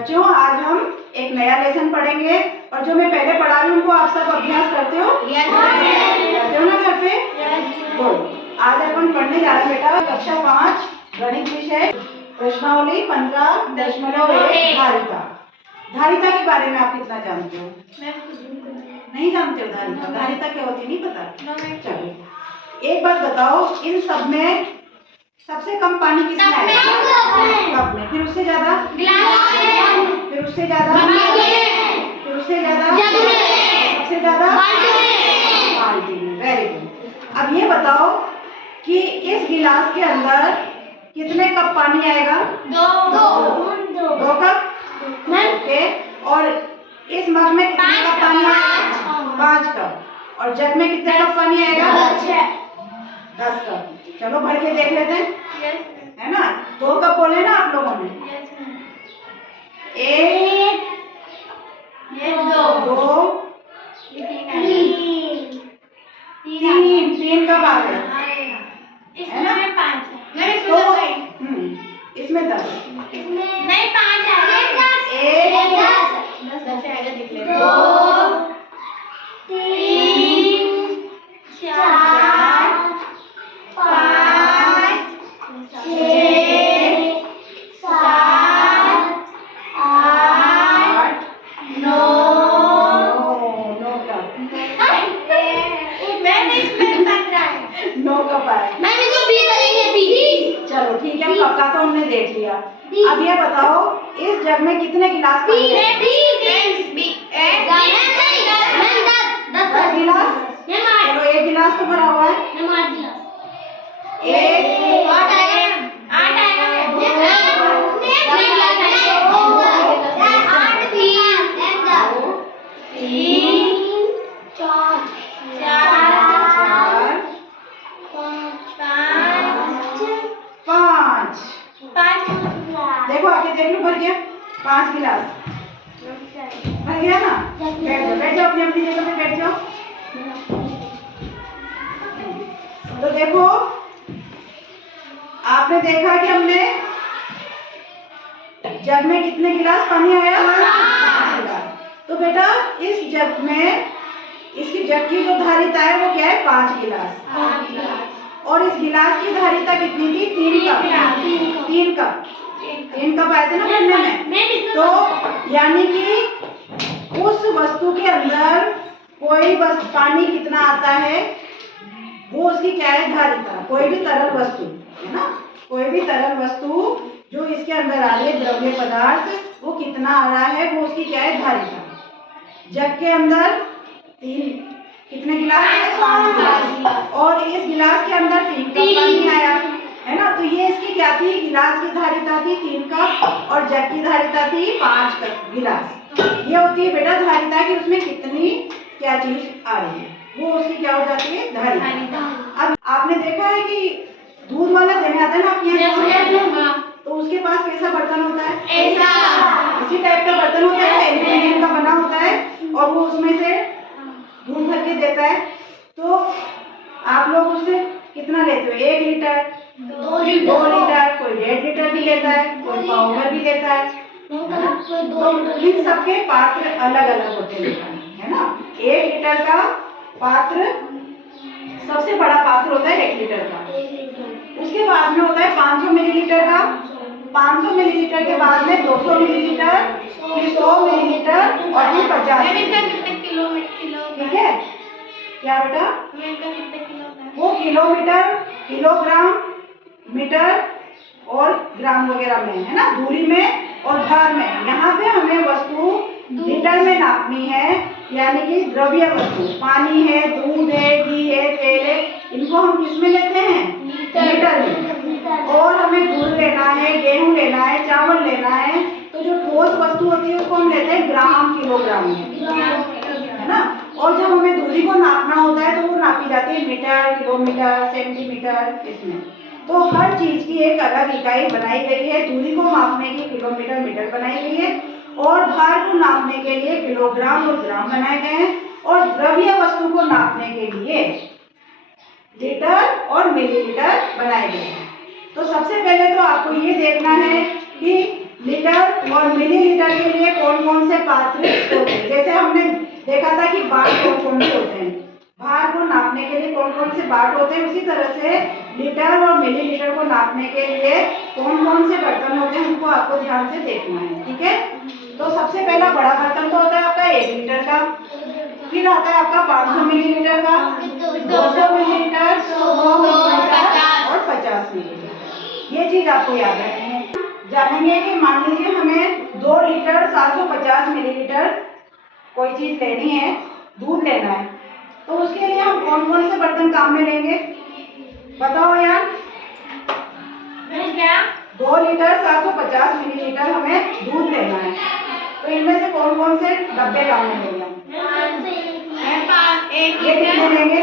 बच्चों, आज हम एक नया लेसन पढ़ेंगे और जो मैं पहले पढ़ा रही हूँ उनको आप सब अभ्यास करते हो? करते हो ना घर पे? गुड। आज अपन पढ़ने जा रहे हैं बेटा कक्षा 5 गणित विषय प्रश्नावली 15.1 धारिता। धारिता के बारे में आप कितना जानते हो? नहीं जानते हो धारिता? धारिता क्या होती है नहीं पता? चलो एक बात बताओ, इन सब में सबसे कम पानी किसमें है? कप में। फिर उससे ज्यादा? फिर उससे ज्यादा? फिर उससे ज्यादा? सबसे ज्यादा? बाल्टी में। Very good. अब ये बताओ कि इस गिलास के अंदर कितने कप पानी आएगा? दो कप। ओके। और इस मग में कितने कप पानी आएगा? 5 कप। और जग में कितने कप पानी आएगा? 10 कप। चलो भर के देख लेते हैं। है ना? 2 कप बोले ना आप लोगों ने? 1 2 3 कप आ गए, है ना? तो इसमें 10 नहीं 5 है। 1 10 आएगा, देख ले। 2 3 4 5 6 7 8 9 9 कप आए। मैंने तो बी करेंगे, बी। चलो ठीक है, कप का तो हमने देख लिया। अब ये बताओ इस जग में कितने गिलास पानी है? 10 गिलास। चलो 1 गिलास तो भरा हुआ है। 1 8 आएगा। 5 देखो आगे देख लो, भर गया 5 गिलास। भर गया ना? बैठ जाओ अपनी अपनी जगह पे बैठ जाओ। तो देखो आपने देखा कि हमने जग में कितने गिलास पानी आया? 5 गिलास। तो बेटा इस जग में इसकी जग की जो धारिता है वो क्या है? 5 गिलास। और इस गिलास की धारिता कितनी थी? 3 कप। 3 कप आए थे ना पढ़ने में। तो यानी कि उस वस्तु के अंदर कोई बस पानी कितना आता है वो उसकी क्या है? धारिता। कोई भी तरल वस्तु है ना, कोई भी तरल वस्तु जो इसके अंदर आ रही है, द्रव्य पदार्थ, वो कितना आ रहा है वो उसकी क्या है? धारिता। जग के अंदर कितने गिलास है? 5 गिलास। और इस गिलास के अंदर 3 कप पानी आया, है ना? तो ये इसकी क्या थी? गिलास की धारिता थी 3 कप और जग की धारिता थी 5 कप गिलास। ये होती है बेटा धारिता की उसमें कितनी क्या चीज आ रही है, वो उसकी क्या हो जाती है? धारिता। अब आपने देखा है कि दूध वाला देने आता है ना आपके यहाँ, तो उसके पास कैसा बर्तन होता है? इसी टाइप का बर्तन होता है, एल्यूमिनियम का बना होता है और वो उसमें से दूध भर के देता है। तो आप लोग उससे कितना लेते हो? 1 लीटर, 2 लीटर, कोई 1.5 लीटर भी लेता है, कोई पाव भर भी लेता है। तो इन सबके पात्र अलग अलग होते हैं, है ना? 1 लीटर का पात्र सबसे बड़ा पात्र होता है 1 लीटर का। उसके बाद में होता है 500 मिलीलीटर का। 500 मिलीलीटर के बाद में 200 मिलीलीटर, फिर 100 मिलीलीटर और फिर 50 मिलीलीटर। ठीक है? क्या बेटा? वो किलोमीटर, किलोग्राम, मीटर और ग्राम वगैरह में, है ना? दूरी में और भार में। यहाँ पे हमें वस्तु लीटर में नापनी है, यानी कि द्रव्य वस्तु, पानी है, दूध है, घी है, तेल है, इनको हम किस में लेते हैं? लीटर में। और हमें दूध लेना है, गेहूं लेना है, चावल लेना है, तो जो ठोस वस्तु होती है उसको हम लेते हैं ग्राम, किलोग्राम में, है ना? और जब हमें दूरी को नापना होता है तो वो नापी जाती है मीटर, किलोमीटर, सेंटीमीटर, इसमें। तो हर चीज की एक अलग इकाई बनाई गई है। दूरी को मापने की किलोमीटर, मीटर बनाई गई है और भार को नापने के लिए किलोग्राम और ग्राम बनाए गए हैं और द्रव्य वस्तु को नापने के लिए लीटर और मिलीलीटर बनाए गए हैं। तो सबसे पहले तो आपको ये देखना है कि लीटर और मिलीलीटर पात्र होते हैं। जैसे हमने देखा था कि बाट कौन कौन से होते हैं, भार को नापने के लिए कौन कौन से बाट होते हैं, उसी तरह से लीटर और मिलीलीटर को नापने के लिए कौन कौन से बर्तन होते हैं उनको आपको ध्यान से देखना है। ठीक है, तो सबसे पहला बड़ा बर्तन तो होता है आपका 1 लीटर का, फिर आता है आपका 500 मिलीलीटर का, 200 मिलीलीटर, 100 मिलीलीटर और 50 मिलीलीटर। ये चीज आपको याद रखनी है। जानेंगे कि मान लीजिए हमें 2 लीटर 750 मिलीलीटर कोई चीज लेनी है, दूध लेना है, तो उसके लिए हम कौन कौन से बर्तन काम में लेंगे, बताओ यार। 2 लीटर 750 मिलीलीटर हमें दूध लेना है, तो इनमें से कौन कौन से डब्बे काम में लेंगे हम? ये कितने लेंगे?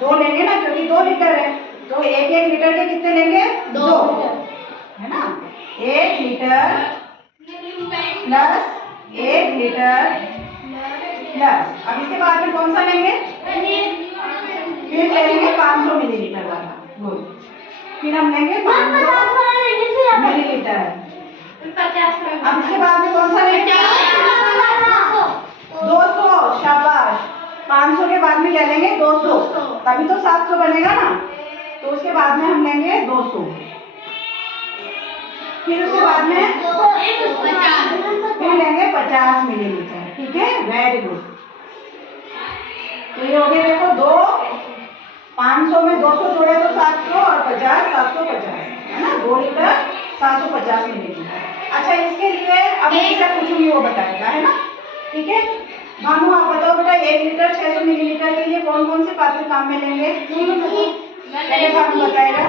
2 लेंगे ना, क्योंकि 2 लीटर है, तो 1-1 लीटर के कितने लेंगे? 2, है ना। 1 लीटर प्लस 1 लीटर प्लस, अब इसके बाद में कौन सा लेंगे? फिर लेंगे 500 मिलीलीटर वाला, गुड। फिर हम लेंगे 500 मिलीलीटर। अब इसके बाद में कौन सा लेंगे? 200, शाबाश। 500 के बाद में क्या लेंगे? 200, तभी तो 700 बनेगा ना। तो उसके बाद में हम लेंगे 200, फिर उसके बाद में फिर लेंगे 50 मिलीलीटर। ठीक है, वेरी गुड। तो ये हो गया, देखो 2, 500 में 200 जोड़े तो 700 और 50 750, है ना। 2 लीटर 750 मिलीलीटर। अच्छा, इसके लिए अब मैं इससे पूछूंगी, वो बताएगा, है ना। ठीक है, भानु आप बताओ बेटा, 1 लीटर 600 मिलीलीटर के लिए कौन कौन से पात्र काम में लेंगे? पहले भानु बताएगा।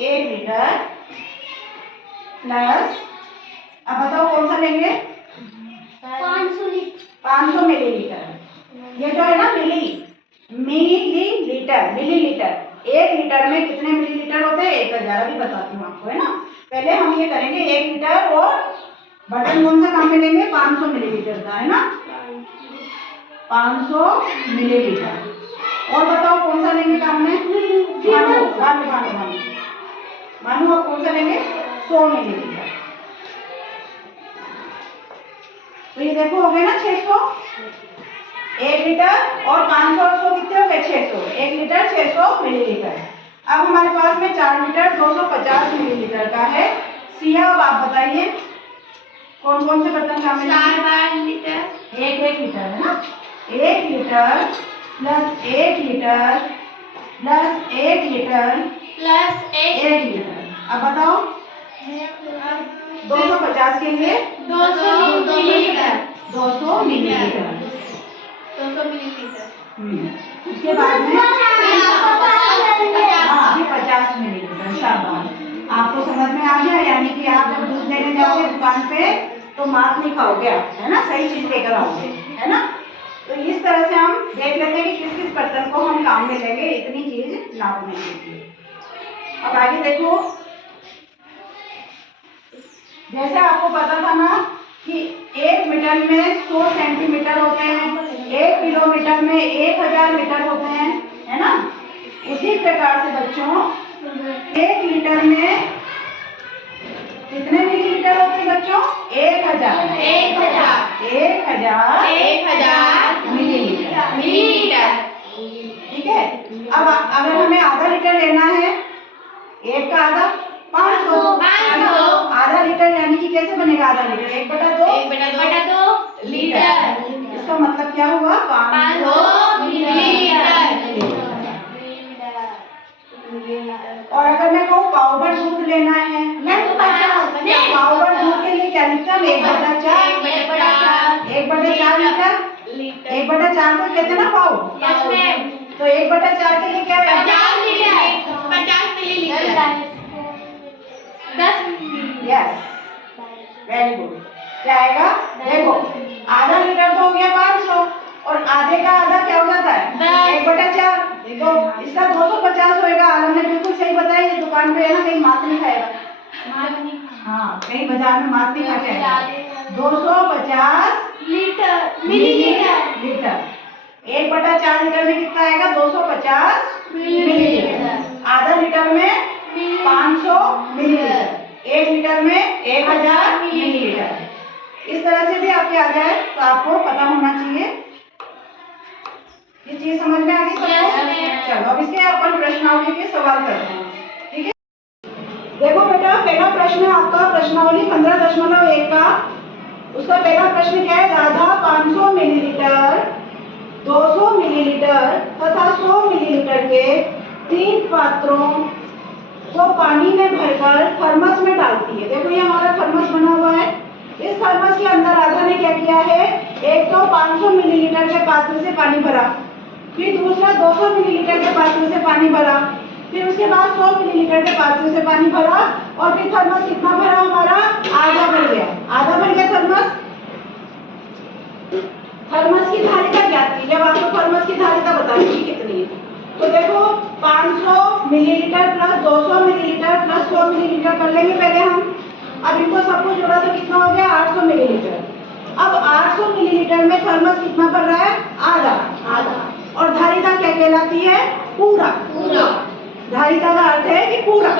1 लीटर प्लस, अब बताओ कौन सा लेंगे? 500 मिलीलीटर। ये जो है ना मिलीलीटर, 1 लीटर में कितने मिलीलीटर होते हैं? 1000। अभी बताती हूँ आपको, है ना। पहले हम ये करेंगे 1 लीटर, और बर्तन कौन सा काम में लेंगे? 500 मिलीलीटर का, है ना। 500 मिलीलीटर। और बताओ कौन सा लेंगे काम में? भानु आप कौन सा लेंगे? 100 मिलीलीटर। तो ये देखो हो गए ना 600। 1 लीटर और 500 और 100 कितने हो गए? 600। 1 लीटर 600 मिलीलीटर। अब हमारे पास में 4 लीटर 250 मिलीलीटर का है। सिया, अब आप बताइए कौन कौन से बर्तन काम में? 4 लीटर, 1 लीटर, है ना। 1 litre plus 1 litre plus 1 litre plus 1 litre. अब बताओ 250 के लिए 200 मिलीलीटर, 200 मिलीलीटर। 200 मिलीलीटर। उसके बाद में अभी 50 मिलीलीटर। शाबाश, आपको समझ में आ गया। यानी कि आप जब दूध लेने जाओगे दुकान पे तो माप नहीं खाओगे आप, है ना, सही चीज लेकर आओगे, है ना। तो इस तरह से हम देख लेते हैं कि किस किस बर्तन को हम काम में लेंगे इतनी चीज नापने के लिए। अब आगे देखो, जैसे आपको पता था ना कि 1 मीटर में 100 सेंटीमीटर होते हैं, 1 किलोमीटर में 1000 मीटर होते हैं, है ना। उसी प्रकार से बच्चों 1 लीटर में कितने मिलीलीटर होते हैं बच्चों? 1000 मिलीलीटर। ठीक है, अब अगर हमें आधा लीटर लेना है, 1 का आधा 500। आधा लीटर यानी कि कैसे बनेगा आधा लीटर? 1/2 लीटर। इसका मतलब क्या हुआ? 500 मिलीलीटर। और अगर मैं कहूँ पाउडर दूध लेना है, पाउडर दूध के लिए क्या लिखता है? 1/4 लीटर। 1/4 को कहते हैं ना पाउ। तो 1/4 के लिए क्या है? 50 मिलीलीटर। 10 yes, very good. क्या आएगा? देखो, आधा लीटर तो हो गया 500, और आधे का आधा क्या हो जाता है? 1/4। तो इसका 250 होएगा। आलम ने बिल्कुल सही बताया। ये दुकान पे है ना, कहीं मात नहीं खाएगा। हाँ, कहीं बाजार में मात नहीं खा के आएगा। 250 मिलीलीटर। 1/4 लीटर में कितना आएगा? 250 मिलीलीटर। आधा लीटर में 500 मिलीलीटर, 1 लीटर में 1000 मिलीलीटर। इस तरह तरह से भी आपके आ जाए तो आपको पता होना चाहिए। ये चीज समझ में आ गई सबको? Yes, ma'am. चलो अब इसके अपन प्रश्नावली के सवाल करते हैं, ठीक है? देखो बेटा, पहला प्रश्न है आपका प्रश्नावली 15.1 का। उसका पहला प्रश्न क्या है? राधा 500 मिलीलीटर, 200 मिलीलीटर तथा 100 मिलीलीटर के 3 पात्रों को पानी में भरकर थर्मस में डालती है। देखो ये हमारा थर्मस बना हुआ है। इस थर्मस के अंदर राधा ने क्या किया है? एक तो 500 मिलीलीटर के पात्र से पानी भरा, फिर दूसरा 200 मिलीलीटर के पात्र से पानी भरा, फिर उसके बाद 100 मिलीलीटर के पात्र से पानी भरा, और फिर थर्मस कितना भरा हमारा? आधा भर गया। आधा भर गया थर्मस। थर्मस की धारिता ज्ञात कीजिए। अब आपको थर्मस की धारिता बताइए कितनी है। तो देखो 500 millilitre plus 200 millilitre plus 100 millilitre कर लेंगे पहले हम। अब इनको सबको जोड़ा तो कितना हो गया? 800 मिलीलीटर। अब 800 मिलीलीटर में थर्मस कितना भर रहा है? आधा। आधा। और धारिता क्या कहलाती है? पूरा। पूरा। धारिता का अर्थ है कि पूरा।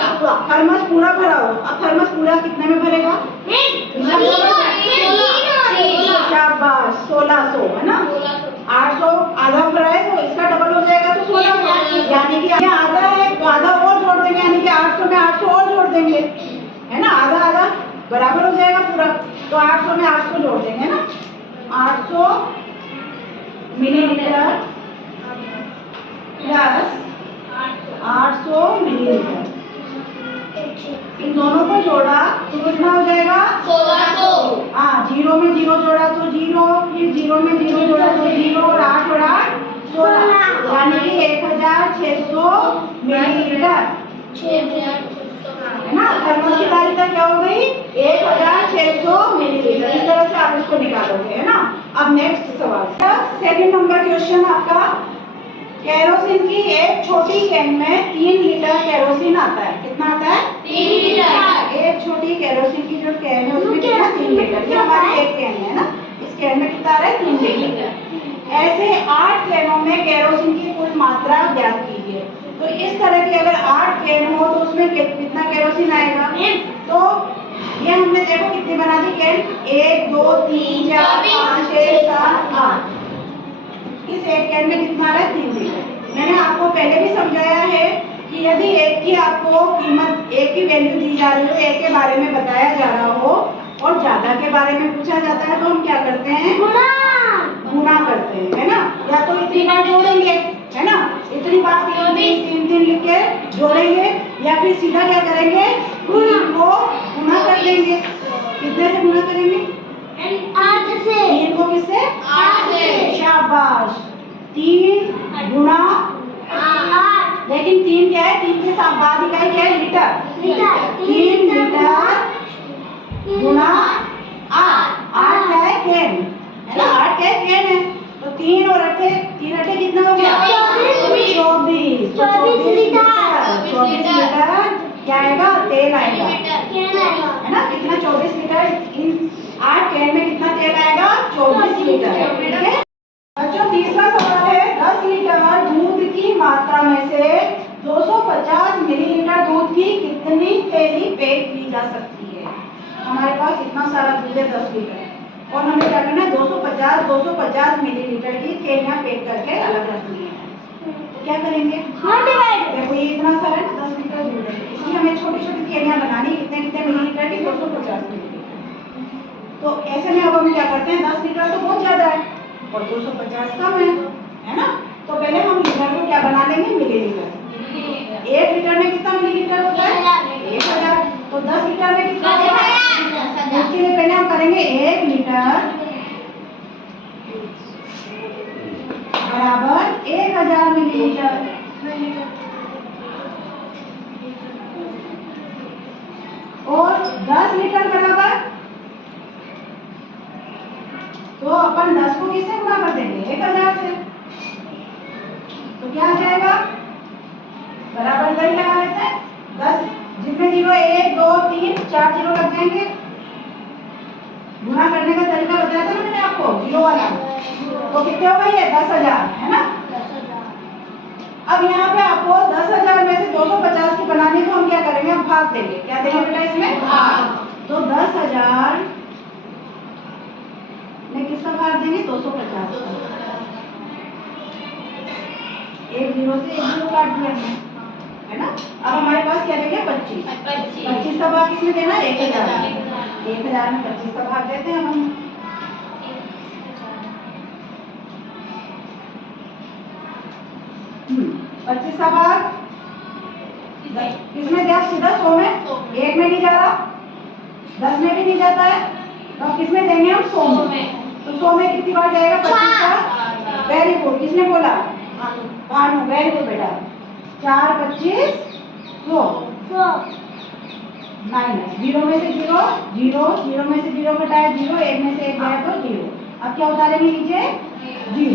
थर्मस पूरा भरा हो। अब थर्मस पूरा कितने में भरेगा? शाबाश, 1600 है ना। 800 आधा भरा है तो इसका डबल हो जाएगा तो 1600, यानी कि आधा है तो आधा और जोड़ देंगे, यानी कि 800 में 800 और जोड़ देंगे, है ना। आधा आधा बराबर हो जाएगा पूरा, तो 800 में 800 जोड़ देंगे ना। 800 मिलीलीटर प्लस 800 मिलीलीटर, इन दोनों को जोड़ा तो कितना हो जाएगा? 1600। हाँ, 0 में 0 जोड़ा तो 0, फिर 0 में 0 जोड़ा तो 0, और 8 और 8 16, यानी कि 1600 मिलीलीटर, है ना। थर्मस की धारिता क्या हो गई? 1600 मिलीलीटर। इस तरह से आप इसको निकालोगे, है ना। अब नेक्स्ट सवाल, सेकंड नंबर क्वेश्चन आपका। केरोसिन की एक छोटी कैन में 3 लीटर केरोसिन आता है। कितना आता है? 3 लीटर। एक छोटी केरोसिन की जो कैन है उसमें कितना? 3 लीटर। ये हमारी एक कैन है ना, इस कैन में कितना आ रहा है? 3 लीटर। ऐसे 8 कैनों में केरोसिन की कुल मात्रा ज्ञात कीजिए। तो इस तरह की अगर 8 कैन हो तो उसमें कितना केरोसिन आएगा? तो ये हमने देखो कितनी बना दी कैन, 1 2 3 4 5 6 7 8। इस एक कैन में कितना आ रहा है? 3 लीटर। मैंने आपको पहले भी समझाया है कि यदि एक की आपको कीमत, एक की वैल्यू दी जा रही हो, एक के बारे में बताया जा रहा हो और ज्यादा के बारे में पूछा जाता है तो हम क्या करते हैं? गुणा करते हैं, है ना। या तो इतनी बार जोड़ेंगे, है ना, इतनी बार 3 लिख के जोड़ेंगे, या फिर सीधा क्या करेंगे? को गुणा कर लेंगे। कितने से गुणा करेंगे? 8 से। 3 को किससे? 8 से। शाबाश, 3 गुणा 8। लेकिन 3 क्या है? 3 के साथ बाद इकाई क्या है? लीटर। 3 लीटर गुणा 8। 8 क्या है? कैन, है ना। 8 क्या है? कैन है। तो 3 और 8 3 8 कितना हो गया? 24। 24 लीटर। 24 लीटर क्या आएगा? तेल आएगा, है ना। कितना? 24 लीटर। इन 8 कैन में कितना तेल आएगा? 24 लीटर, ठीक है बच्चों। तीसरा सवाल है, 10 लीटर दूध की मात्रा में से 250 मिलीलीटर दूध की कितनी थैली पैक की जा सकती है? हमारे पास इतना सारा दूध है, 10 लीटर, और हमें क्या करना है? 250 मिलीलीटर की थैलियां पैक करके अलग रखनी है। तो क्या करेंगे? देखो ये इतना सारा है, 10 लीटर दूध है, इसकी हमें छोटी छोटी थैलियां बनानी। कितने कितने मिलीलीटर की? 250 मिलीलीटर। तो ऐसे में अब हम क्या करते हैं? 10 लीटर तो बहुत ज्यादा है और 250 कम है ना। तो पहले हम लीटर को क्या बना लेंगे? मिलीलीटर। 1 लीटर में कितना मिलीलीटर होता है? 1000। तो 10 लीटर में कितना होगा? उसके लिए पहले हम करेंगे 1 लीटर बराबर 1000 मिलीलीटर, और 10 लीटर बराबर, तो अपन 10 को किससे गुणा कर देंगे? 1000 से। तो क्या आ जाएगा? बराबर इधर ही लगा लेते हैं। 10 जितने जीरो, 1 2 3 4 जीरो लग जाएंगे। गुणा करने का तरीका बताया था ना मैंने आपको, जीरो वाला। तो कितने हो गए? 10,000, है ना। अब यहाँ पे आपको 10,000 में से 250 की बनाने को हम क्या करेंगे? हम भाग देंगे। क्या देंगे बेटा इसमें? भाग। तो 10,000 किसका भाग देंगे? 250 का। एक जीरो से एक जीरो काट दिया हमने, है ना। अब हमारे पास क्या रहेगा? 25। 25 का भाग किसमें देना? 1000। 1000 में 25 का भाग देते हैं हम। 25 का भाग किसमें दिया? सीधा 100 में। 1 में नहीं जा रहा, 10 में भी नहीं जाता है, तो अब किसमें देंगे हम? 100 में। तो 100 में कितनी बार जाएगा? 25 का। वेरी गुड, किसने बोला? भानु, वेरी गुड बेटा। 4 25 100 माइनस 0 में से 0 0 0 में से 0 घटाया 0, 1 में से 1 गया तो 0। अब क्या उतारेंगे नीचे? 0।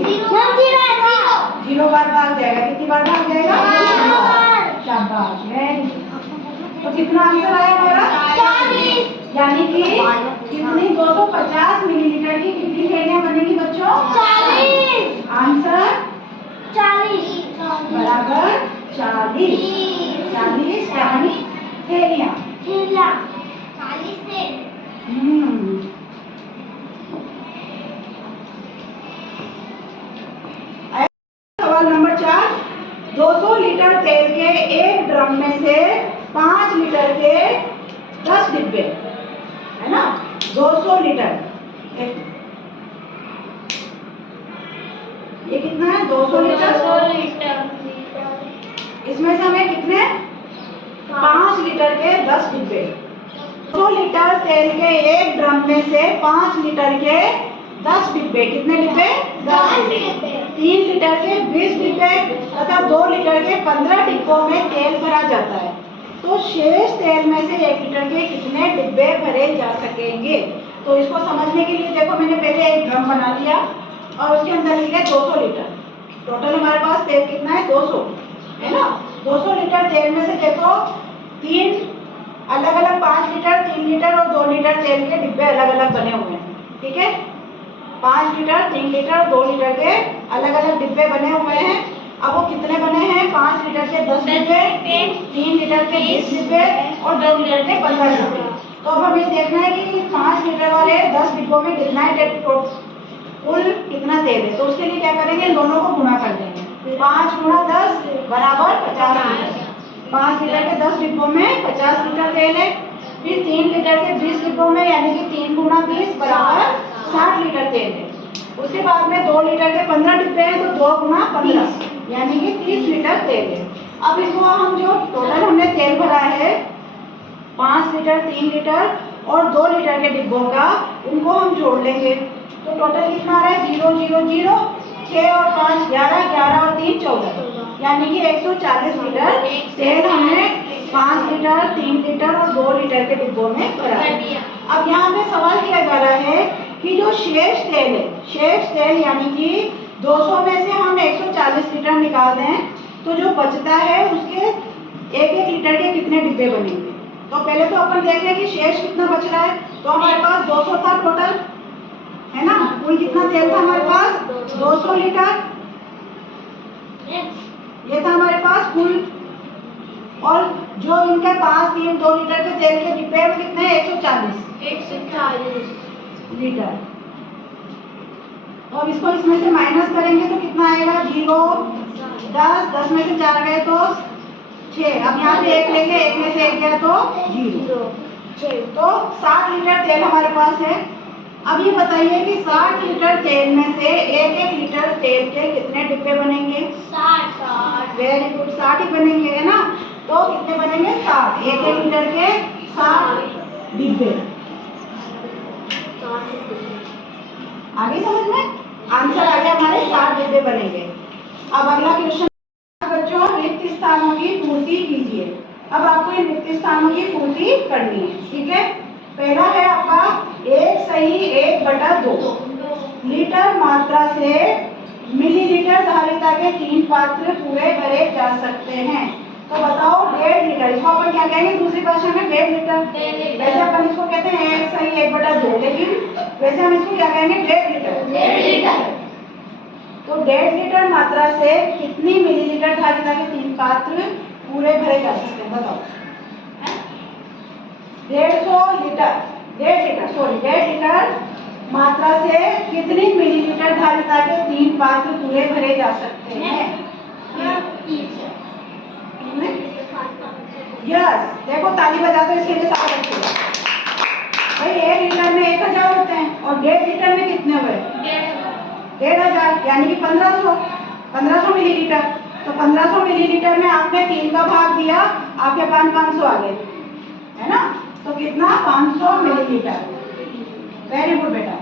0 बार भाग जाएगा। कितनी बार भाग जाएगा? शाबाश, वेरी गुड। तो कितना आंसर आया हमारा? 40। यानी कि कितनी 250 मिलीलीटर की कितनी थैलियां बनेगी बच्चों? 40। आंसर 40 बराबर 40। 40 यानी थैलियां। 40 से सवाल नंबर 4। 200 लीटर तेल के एक ड्रम में से 5 लीटर के 10 डिब्बे, है ना। 200 लीटर, ये कितना है? 200 लीटर। इसमें से हमें कितने? 5 लीटर के 10 डिब्बे। 200 लीटर तेल के एक ड्रम में से 5 लीटर के 10 डिब्बे। कितने डिब्बे? 10 डिब्बे। 3 लीटर के 20 डिब्बे तथा 2 लीटर के 15 डिब्बों में तेल भरा जाता है। तो शेष तेल में से 1 लीटर के कितने डिब्बे भरे जा सकेंगे? तो इसको समझने के लिए देखो, मैंने पहले एक ड्रम बना लिया और उसके अंदर लिखा 200 लीटर। टोटल हमारे पास तेल कितना है? 200, है ना। 200 लीटर तेल में से देखो 3 अलग अलग 5 लीटर, 3 लीटर और 2 लीटर तेल के डिब्बे अलग अलग बने हुए हैं, ठीक है। 5 लीटर, 3 लीटर और 2 लीटर के अलग अलग डिब्बे बने हुए हैं। अब वो कितने बने हैं? 5 लीटर के 10 डिब्बे, 3 लीटर के 20 डिब्बे और 2 लीटर के 15 डिब्बे। तो अब हमें देखना है कि 5 लीटर वाले 10 डिब्बों में कितना है, कुल कितना तेल है। तो उसके लिए क्या करेंगे? दोनों को गुणा कर देंगे। 5 गुणा 10 बराबर 50 लीटर। 5 लीटर के 10 डिब्बों में 50 लीटर तेल है। फिर 3 लीटर के 20 डिब्बों में यानी कि 3 गुणा 20 बराबर 60 लीटर तेल है। उसके बाद में 2 लीटर के 15 डिब्बे हैं, तो 2 गुणा 15 यानी कि 30 लीटर तेल है। अब इसको हम जो टोटल हमने तेल भरा है 5 लीटर, 3 लीटर और 2 लीटर के डिब्बों का, उनको हम जोड़ लेंगे। तो टोटल कितना आ रहा है? 0 0 0, 6 और 5 11, 11 और 3 14, यानी कि 140 लीटर तेल हमने 5 लीटर, 3 लीटर और 2 लीटर के डिब्बों में भरा है। अब यहाँ पे सवाल किया जा रहा है कि जो शेष तेल है, शेष तेल यानी कि 200 में से हम 140 लीटर निकाल दें, तो जो बचता है उसके 1-1 लीटर के कितने डिब्बे बनेंगे। तो पहले तो अपन देख लें कि शेष कितना बच रहा है। तो हमारे पास 200 था टोटल, है ना। कुल कितना तेल था हमारे पास? 200 लीटर, ये था हमारे पास कुल। और जो इनके 5, 3, 2 लीटर के तेल के डिब्बे में कितने? 140 लीटर। तो अब इसको इसमें से माइनस करेंगे तो कितना आएगा? 0 10, 10 में से 4 गए तो 6। अब यहाँ पे 1 लेंगे, 1 में से 1 गया तो 0। तो 60 लीटर तेल हमारे पास है। अब ये बताइए कि 60 लीटर तेल में से 1-1 लीटर तेल के कितने डिब्बे बनेंगे? 60। वेरी गुड, 60 ही बनेंगे, है ना। तो कितने बनेंगे? 60। 1-1 लीटर के 60 डिब्बे। आगे समझ में? आंसर आ गया हमारे 60 डिब्बे बनेंगे। अब अगला क्वेश्चन बच्चों, रिक्त स्थानों की पूर्ति कीजिए। अब आपको इन रिक्त स्थानों की पूर्ति करनी है, ठीक है। पहला है आपका 1 सही 1/2 लीटर मात्रा से मिलीलीटर धारिता के 3 पात्र पूरे भरे जा सकते हैं। तो बताओ 1.5 लीटर, इसको अपन क्या कहेंगे दूसरी भाषा में? 1.5 लीटर। वैसे अपन इसको कहते हैं 1 सही 1/2, लेकिन वैसे हम इसको क्या कहेंगे? 1.5 लीटर। 1.5 लीटर। तो 1.5 लीटर मात्रा से कितनी मिलीलीटर धारिता के 3 पात्र पूरे भरे जा सकते हैं? बताओ। 1.5 लीटर 1.5 लीटर मात्रा से कितनी मिलीलीटर धारिता के 3 पात्र पूरे भरे जा सकते हैं? यस, देखो ताली बजा दो इसके लिए सारे बच्चे। भाई 1 लीटर में 1000 होते हैं और 1.5 लीटर में कितने हुए? 1500, यानी कि 1500 मिलीलीटर। तो 1500 मिलीलीटर में आपने 3 का भाग दिया, आपके पास 500 आ गए, है ना? तो कितना? 500 मिलीलीटर। वेरी गुड बेटा,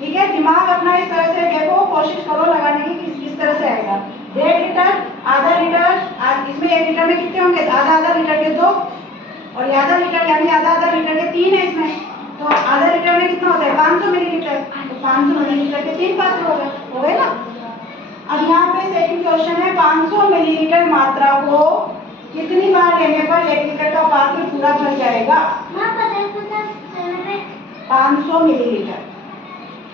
ठीक है। दिमाग अपना इस तरह से देखो, कोशिश करो लगाने की किस तरह से आएगा। 1.5 लीटर, आधा लीटर, इसमें 1 लीटर में कितने होंगे? आधा लीटर के 2 और आधा लीटर यानी आधा लीटर के 3 है इसमें। तो आधा लीटर में कितना होता है? 500 मिलीलीटर। तो 500 मिलीलीटर के 3 पात्र हो गए ना। अब यहाँ पे सेकंड क्वेश्चन है, 500 मिलीलीटर मात्रा को कितनी बार लेने पर 1 लीटर का पात्र पूरा भर जाएगा? 500 मिलीलीटर,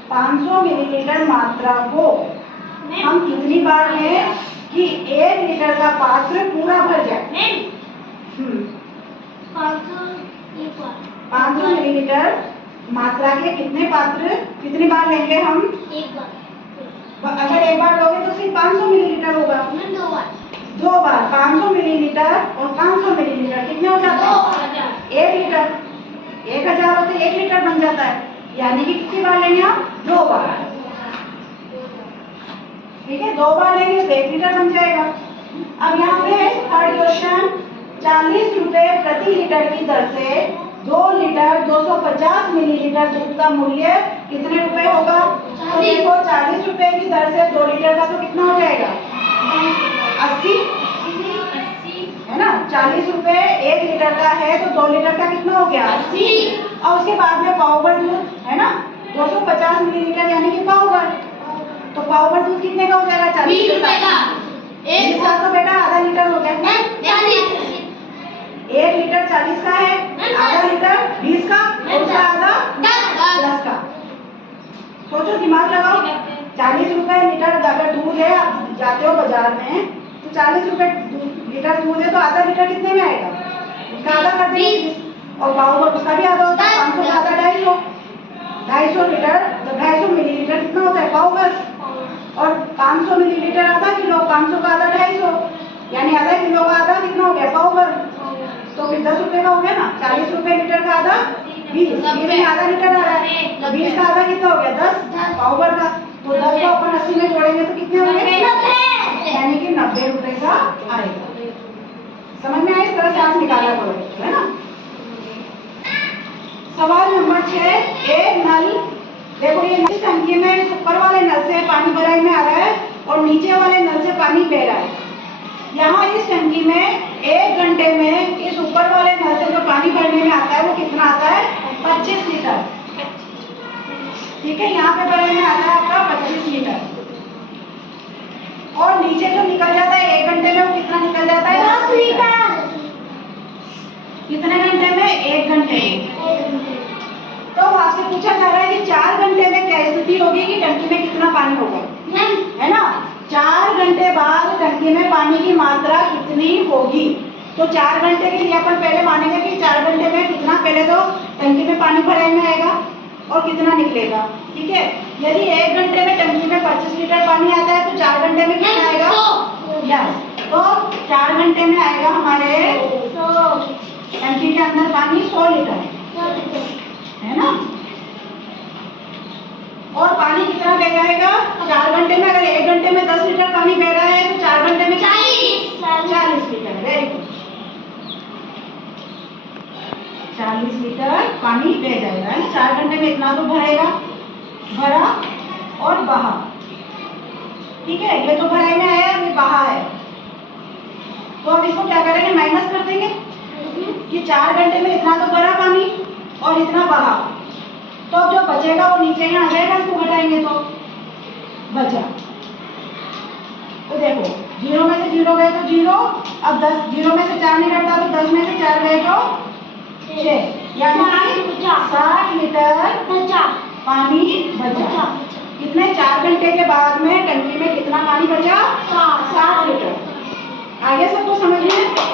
500 मिलीलीटर मात्रा को हम कितनी बार लें कि 1 लीटर का पात्र पूरा भर जाए? 500 मिलीलीटर मात्रा के कितने पात्र कितनी बार लेंगे हम? अगर एक बार लोगे तो सिर्फ 500 मिलीलीटर होगा। 2 बार 500 मिलीलीटर और 500 मिलीलीटर कितने हो जाते हैं? 1 लीटर। 1000 होते 1 लीटर बन जाता है, यानी कि कितनी बार लेंगे हम? 2 बार। ठीक है, 2 बार लेंगे तो 1 लीटर बन जाएगा। अब यहाँ पे थर्ड क्वेश्चन, 40 रुपए प्रति लीटर की दर से 2 लीटर 250 मिलीलीटर दूध का मूल्य कितने रुपए होगा? तो देखो 40 रुपए की दर से 2 लीटर का तो कितना हो जाएगा? 80, है ना? 40 रुपए 1 लीटर का है तो 2 लीटर का कितना हो गया? 80। और उसके बाद में पाव भर दूध, है ना? 250 मिलीलीटर यानी कि पाव भर। तो पाव भर दूध कितने का हो जाएगा? 40 रुपए का। 20 का तो बेटा आधा लीटर हो गया। 1 लीटर 40 का है, आधा लीटर 20 का और उसका आधा 10 का। सोचो, दिमाग लगाओ। 40 रुपए लीटर अगर दूध है, आप जाते हो बाजार में तो 40 रुपए लीटर दूध है तो आधा लीटर कितने में आएगा? उसका आधा कर देंगे। और पाव भर उसका भी आधा होता है, 500 का आधा 250 लीटर तो 250 मिलीलीटर कितना होता है? पाव भर। और 500 मिलीलीटर आधा किलो, 500 का आधा 250 यानी आधा किलो का आधा कितना हो गया? पाव भर। तो फिर 10 रुपए का हो गया ना। 40 रुपए लीटर का आधा 20 में आधा लीटर आ रहा है तो 20 का आधा कितना हो गया? 10 पाव भर का। तो 10 को अपन 80 में जोड़ेंगे तो कितने होंगे? यानी कि 90 रुपए का आएगा। समझ में आया? इस तरह से आप निकाला करो, है ना। सवाल नंबर 6, एक नल, देखो ये इस टंकी में इस ऊपर वाले नल से पानी भराई में आ रहा है और नीचे वाले नल से पानी बह रहा है। यहाँ इस टंकी में 1 घंटे में इस ऊपर वाले नल से जो पानी भरने में आता है वो कितना आता है? 25 लीटर। ठीक है, यहाँ पे भरने में आता है आपका 25 लीटर। और नीचे जो निकल जाता है 1 घंटे में वो कितना निकल जाता है? 10 लीटर। कितने घंटे में? 1 घंटे में। तो आपसे पूछा जा रहा है कि 4 घंटे में क्या स्थिति होगी कि टंकी में कितना पानी होगा, है ना? 4 घंटे बाद टंकी में पानी की मात्रा कितनी होगी? तो 4 घंटे के लिए अपन पहले मानेंगे कि 4 घंटे में कितना, पहले तो टंकी में पानी भराई में आएगा और कितना निकलेगा। ठीक है, यदि 1 घंटे में टंकी में 25 लीटर पानी आता है तो 4 घंटे में कितना आएगा? यस, तो 4 घंटे में आएगा हमारे टंकी के अंदर पानी 100 लीटर, है ना। और पानी कितना बह जाएगा 4 घंटे में? अगर 1 घंटे में 10 लीटर पानी बह रहा है तो 4 घंटे में 40 लीटर। वेरी गुड, 40 लीटर पानी बह जाएगा, है ना। 4 घंटे में इतना तो भरेगा, भरा और बहा। ठीक है, ये तो भराई में आया, ये बहा है। तो अब इसको क्या करेंगे? माइनस कर देंगे कि 4 घंटे में इतना तो भरा पानी और इतना बहा। तो अब जो बचेगा वो नीचे यहाँ आ जाएगा, इसको घटाएंगे तो बचा। तो देखो 0 में से 0 गए तो 0, अब 10, 0 में से 4 नहीं घटता तो 10 में से 4 गए तो 6, यानी 60 लीटर पानी बचा। कितने? 4 घंटे के बाद में टंकी में कितना पानी बचा? 60 लीटर। आगे सबको समझ में